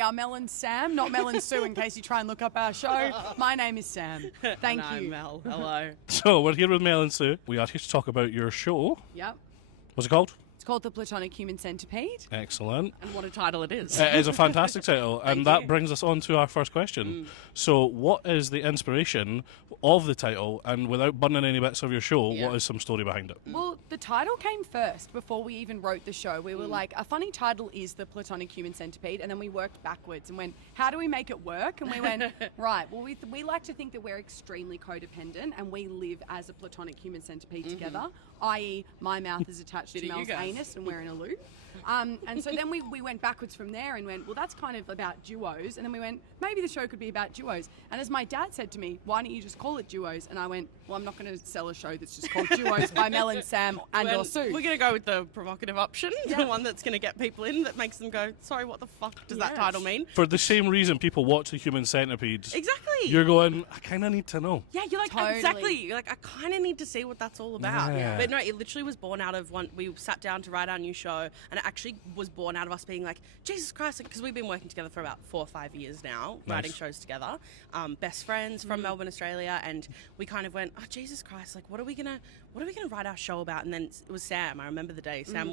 we are Mel and Sam, not Mel and Sue in case you try and look up our show. My name is Sam. Thank and you. I'm Mel. Hello. So we're here with Mel and Sue. We are here to talk about your show. Yep. What's it called? It's called the Platonic Human Centipede. Excellent. And what a title it is. It is a fantastic title, and Thank that you. brings us on to our first question. So, what is the inspiration of the title, and without burning any bits of your show, what is some story behind it? Well, the title came first before we even wrote the show. We were like, a funny title is the Platonic Human Centipede, and then we worked backwards and went, how do we make it work? And we went, right, well, we like to think that we're extremely codependent, and we live as a Platonic Human Centipede together, i.e. my mouth is attached to Mel's anus and we're in a loop. And so then we went backwards from there and went, well, that's kind of about duos. And then we went, maybe the show could be about duos. And as my dad said to me, why don't you just call it Duos? And I went, well, I'm not going to sell a show that's just called Duos by Mel and Sam or Sue. We're going to go with the provocative option, the one that's going to get people in, that makes them go, sorry, what the fuck does that title mean? For the same reason people watch the Human Centipede. Exactly. You're going, I kind of need to know. Yeah, you're like, Totally. exactly. You're like, I kind of need to see what that's all about. Yeah. But no, it literally was born out of we sat down to write our new show, and it actually was born out of us being like, Jesus Christ, because we've been working together for about 4 or 5 years now, writing shows together, best friends from Melbourne, Australia, and we kind of went, oh, Jesus Christ, like, what are we gonna write our show about? And then it was Sam. I remember the day Sam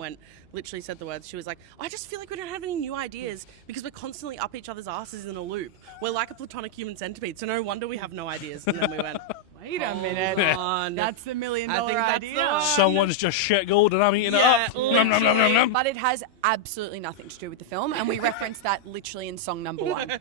literally said the words. She was like, I just feel like we don't have any new ideas because we're constantly up each other's asses in a loop. We're like a platonic human centipede, so no wonder we have no ideas. And then we went, Wait a minute. on. That's the $1 million I think that's idea. the one. Someone's just shit gold and I'm eating it up. Nom, nom, nom, nom, nom. But it has absolutely nothing to do with the film, and we reference that literally in song number 1.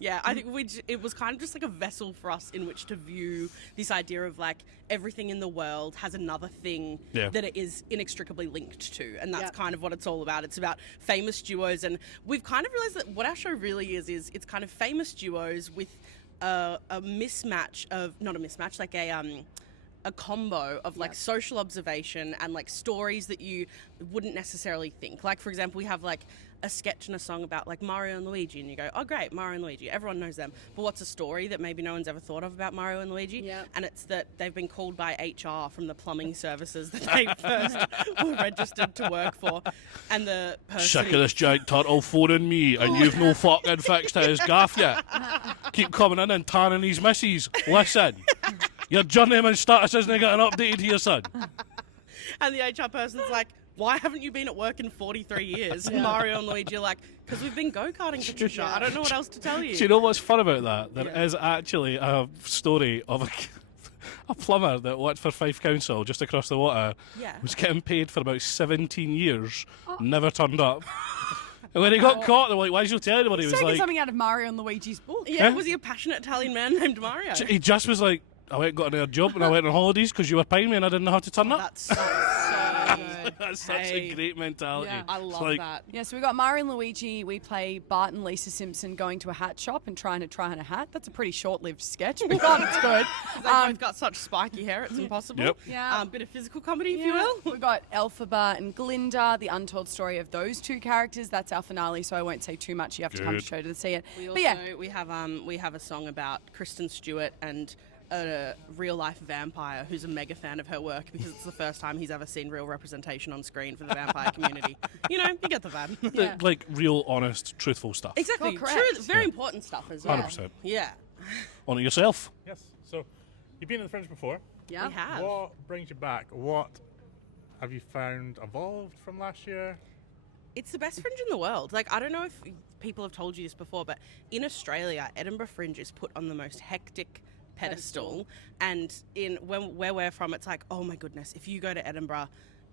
Yeah, I think it was kind of just like a vessel for us in which to view this idea of like everything in the world has another thing that it is inextricably linked to, and that's kind of what it's all about. It's about famous duos, and we've kind of realized that what our show really is it's kind of famous duos with a mismatch of, not a mismatch, like a combo of like social observation and like stories that you wouldn't necessarily think. Like, for example, we have like a sketch and a song about like Mario and Luigi, and you go, oh great, Mario and Luigi, everyone knows them. But what's a story that maybe no one's ever thought of about Mario and Luigi? Yep. And it's that they've been called by HR from the plumbing services that they first were registered to work for. And the person... Sick of this giant turtle phoning me and you've no fucking fixed his gaff yet. Keep coming in and tanning his missus. Listen, your journeyman status isn't getting updated here, son. And the HR person's like, why haven't you been at work in 43 years? And Mario and Luigi are like, because we've been go-karting, Patricia. I don't know what else to tell you. Do you know what's fun about that? There is actually a story of a plumber that worked for Fife Council just across the water. Was getting paid for about 17 years, never turned up. And when he got caught, they were like, why did you tell anybody? He was Taking like, something out of Mario and Luigi's book. Yeah, was he a passionate Italian man named Mario? he just was like, I went and got another job and I went on holidays because you were paying me and I didn't know how to turn up. That's so good. That's such a great mentality. Yeah. I It's love like, that. Yeah, so we got Mario and Luigi. We play Bart and Lisa Simpson going to a hat shop and trying to try on a hat. That's a pretty short-lived sketch, but God, it's good. They've both got such spiky hair, it's impossible. Yep. Yeah. Bit of physical comedy, if you will. We've got Elphaba and Glinda, the untold story of those two characters. That's our finale, so I won't say too much. You have to come to Good. show to see it. We But also yeah, we have a song about Kristen Stewart and a real-life vampire who's a mega fan of her work because it's the first time he's ever seen real representation on screen for the vampire community. You know, you get the vibe. like real, honest, truthful stuff. Exactly. Oh, correct. True, very important stuff as well. 100%. Yeah, On it yourself. Yes. So, you've been in the Fringe before. yeah. we have. What brings you back? What have you found evolved from last year? It's the best Fringe in the world. Like, I don't know if people have told you this before, but in Australia, Edinburgh Fringe is put on the most hectic pedestal. And where we're from, it's like, oh my goodness, if you go to Edinburgh,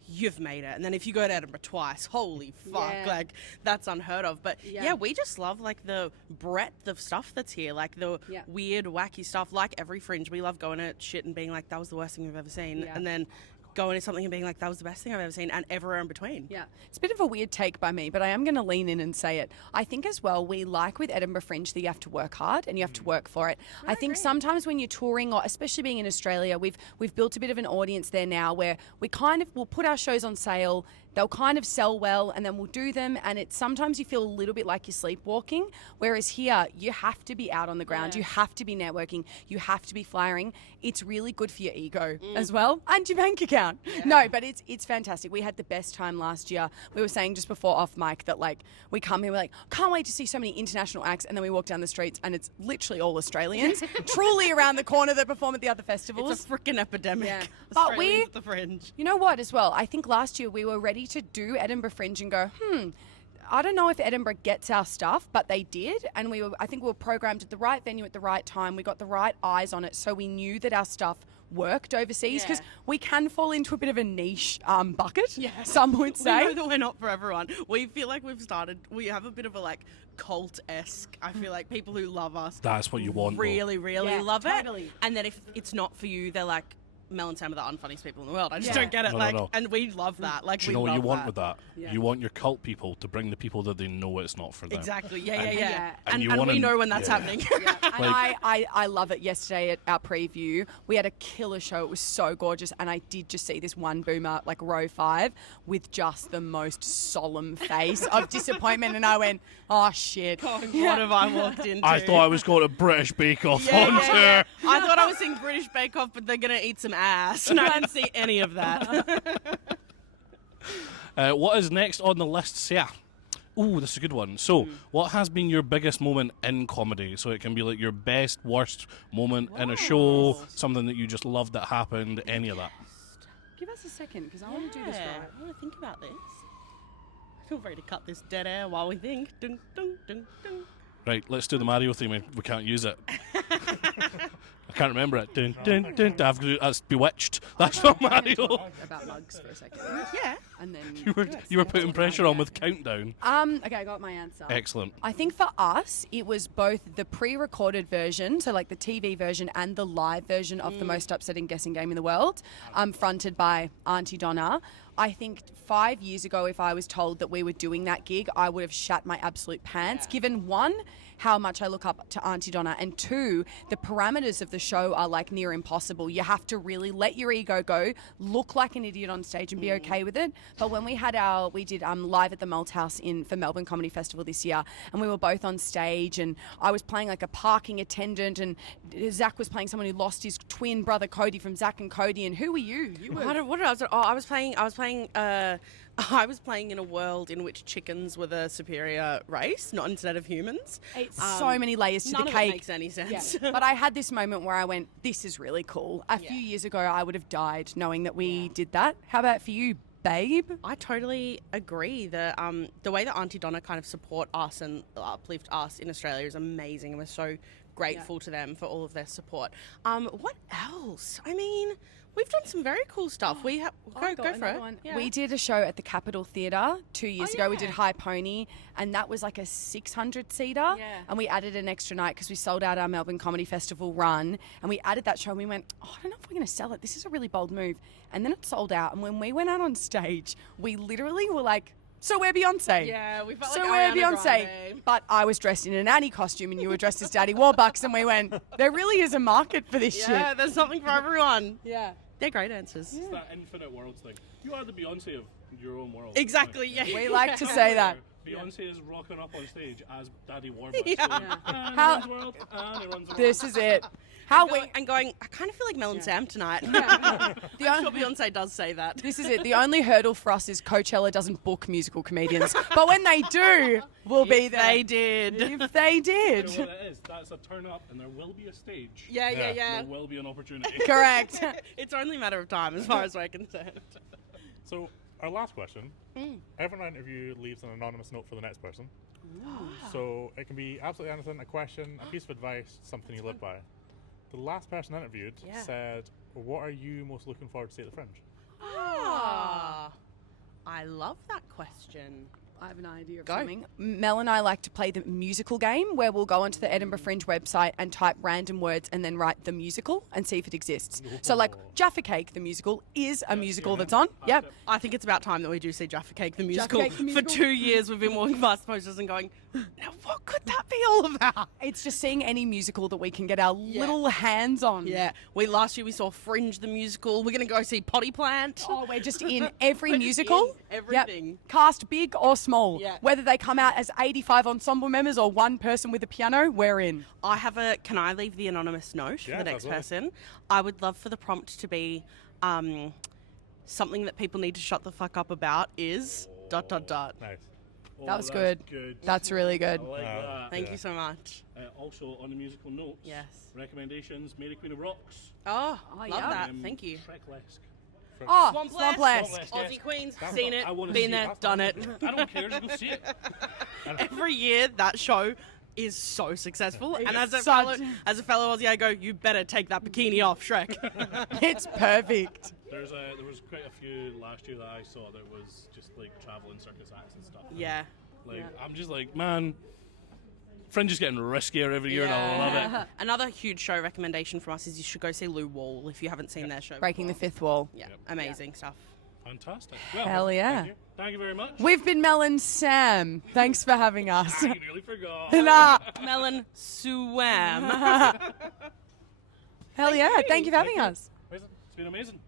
you've made it. And then if you go to Edinburgh twice, holy fuck, like, that's unheard of. But yeah, we just love like the breadth of stuff that's here, like the weird, wacky stuff. Like every Fringe, we love going at shit and being like, that was the worst thing we've ever seen. And then going to something and being like, that was the best thing I've ever seen, and everywhere in between. Yeah, it's a bit of a weird take by me, but I am going to lean in and say it. I think as well, we like with Edinburgh Fringe that you have to work hard and you have to work for it. I think sometimes when you're touring, or especially being in Australia, we've built a bit of an audience there now where we kind of will put our shows on sale. they'll kind of sell well, and then we'll do them, and it's sometimes you feel a little bit like you're sleepwalking, whereas here you have to be out on the ground, you have to be networking, you have to be flyering. It's really good for your ego as well, and your bank account. No, but it's fantastic. We had the best time last year. We were saying just before off mic that like we come here, we're like, can't wait to see so many international acts, and then we walk down the streets and it's literally all Australians, truly around the corner that perform at the other festivals. It's a freaking epidemic. Yeah. But we at the Fringe. You know what as well? I think last year we were ready to do Edinburgh Fringe and go, I don't know if Edinburgh gets our stuff, but they did. And I think we were programmed at the right venue at the right time. We got the right eyes on it. So we knew that our stuff worked overseas, because we can fall into a bit of a niche bucket, some would say. We know that we're not for everyone. We feel like we have a bit of a like cult-esque, I feel like people who love us. That's what you want. Really love totally. it. And then if it's not for you, they're like, Mel and Sam are the unfunniest people in the world. I just don't get it. No. And we love that. Like, do you know what you want with that? Yeah. You want your cult people to bring the people that they know it's not for them. Exactly. Yeah. And we know when that's happening. Yeah. And I love it. Yesterday at our preview, we had a killer show. It was so gorgeous. And I did just see this one boomer, like row 5, with just the most solemn face of disappointment. And I went, oh, shit. What have I walked into? I thought I was going to British Bake Off on tour. I thought I was seeing British Bake Off, but they're going to eat some ass. And I didn't see any of that. What is next on the list, Sia? Ooh, this is a good one. So, what has been your biggest moment in comedy? So it can be like your best, worst moment in a show, something that you just loved that happened, any of that. Give us a second, because I want to do this right. I want to think about this. I feel free to cut this dead air while we think. Dun, dun, dun, dun. Right, let's do the Mario theme. We can't use it. I can't remember it. Dun, dun, dun, dun. That's Bewitched. That's not Mario. About mugs for a second. Yeah. And then you were putting pressure on with Countdown. Okay, I got my answer. Excellent. I think for us, it was both the pre-recorded version, so like the TV version, and the live version of the most upsetting guessing game in the world, fronted by Auntie Donna. I think 5 years ago, if I was told that we were doing that gig, I would have shat my absolute pants, given one, how much I look up to Auntie Donna, and 2, the parameters of the show are like near impossible. You have to really let your ego go, look like an idiot on stage and be okay with it. But when we did live at the Malthouse for Melbourne Comedy Festival this year, and we were both on stage, and I was playing like a parking attendant, and Zach was playing someone who lost his twin brother Cody from Zach and Cody. And who were you? I was playing in a world in which chickens were the superior race, not instead of humans. It's so many layers to the cake. None of it makes any sense. Yeah. But I had this moment where I went, this is really cool. A few years ago, I would have died knowing that we did that. How about for you, babe? I totally agree. The way that Auntie Donna kind of support us and uplift us in Australia is amazing, and we're so grateful to them for all of their support. What else? I mean, we've done some very cool stuff. Go for it. Yeah. We did a show at the Capitol Theatre 2 years ago. We did High Pony, and that was like a 600-seater. Yeah. And we added an extra night because we sold out our Melbourne Comedy Festival run. And we added that show, and we went, I don't know if we're going to sell it. This is a really bold move. And then it sold out. And when we went out on stage, we literally were like, so we're Beyonce. Yeah, we felt so like we're Beyonce. Grande. But I was dressed in an Annie costume and you were dressed as Daddy Warbucks, and we went, there really is a market for this shit. Yeah, there's something for everyone. Yeah. They're great answers. It's that infinite worlds thing. You are the Beyonce of your own world. Exactly, yeah. We like to say that. Beyonce is rocking up on stage as Daddy Warbucks. This is it. I kind of feel like Mel and Sam tonight. I'm sure Beyonce does say that. This is it. The only hurdle for us is Coachella doesn't book musical comedians. But when they do, we'll be there. They did. If they did. You know what it is? That's a turn up, and there will be a stage. Yeah. There will be an opportunity. Correct. It's only a matter of time, as far as we're concerned. So, our last question. Everyone in an interview leaves an anonymous note for the next person. So, it can be absolutely anything, a question, a piece of advice, something you live by. The last person interviewed said, what are you most looking forward to see at the Fringe? I love that question. I have an idea of something. Mel and I like to play the musical game, where we'll go onto the Edinburgh Fringe website and type random words and then write the musical and see if it exists. So like Jaffa Cake, the musical, is a musical that's on. Yep. I think it's about time that we do see Jaffa Cake, the musical. For 2 years we've been walking past posters and going, now what could that be all all about? It's just seeing any musical that we can get our little hands on. Yeah. Last year we saw Fringe the musical. We're going to go see Potty Plant. Oh, we're just in every musical. Everything. Yep. Cast big or small. Yeah. Whether they come out as 85 ensemble members or one person with a piano, we're in. Can I leave the anonymous note for the next absolutely. person? I would love for the prompt to be something that people need to shut the fuck up about is ... Nice. That was good. That's really good. I like that. Thank you so much. Also, on the musical notes, Yes. recommendations, Mary Queen of Rocks. Oh, love yeah. that. Thank you. Shrek-esque. Oh, Swamp Swamp-esque. Aussie Queens, That's seen not- it, I wanna been see there, it. done it. I don't care, just go see it. Every year that show is so successful, and as a such- fellow Aussie, I go, you better take that bikini off, Shrek. It's perfect. There was quite a few last year that I saw that was just like traveling circus acts and stuff. Yeah. Like I'm just like, man, Fringe is getting riskier every year, and I love it. Another huge show recommendation from us is you should go see Lou Wall if you haven't seen their show. Breaking the before. fifth wall. Yeah, amazing stuff. Fantastic. Well, Hell yeah. Thank you very much. We've been Mel and Sam. Thanks for having us. I nearly forgot. Nah. Melon swam. Hell yeah. Thank you for having us. Amazing. It's been amazing.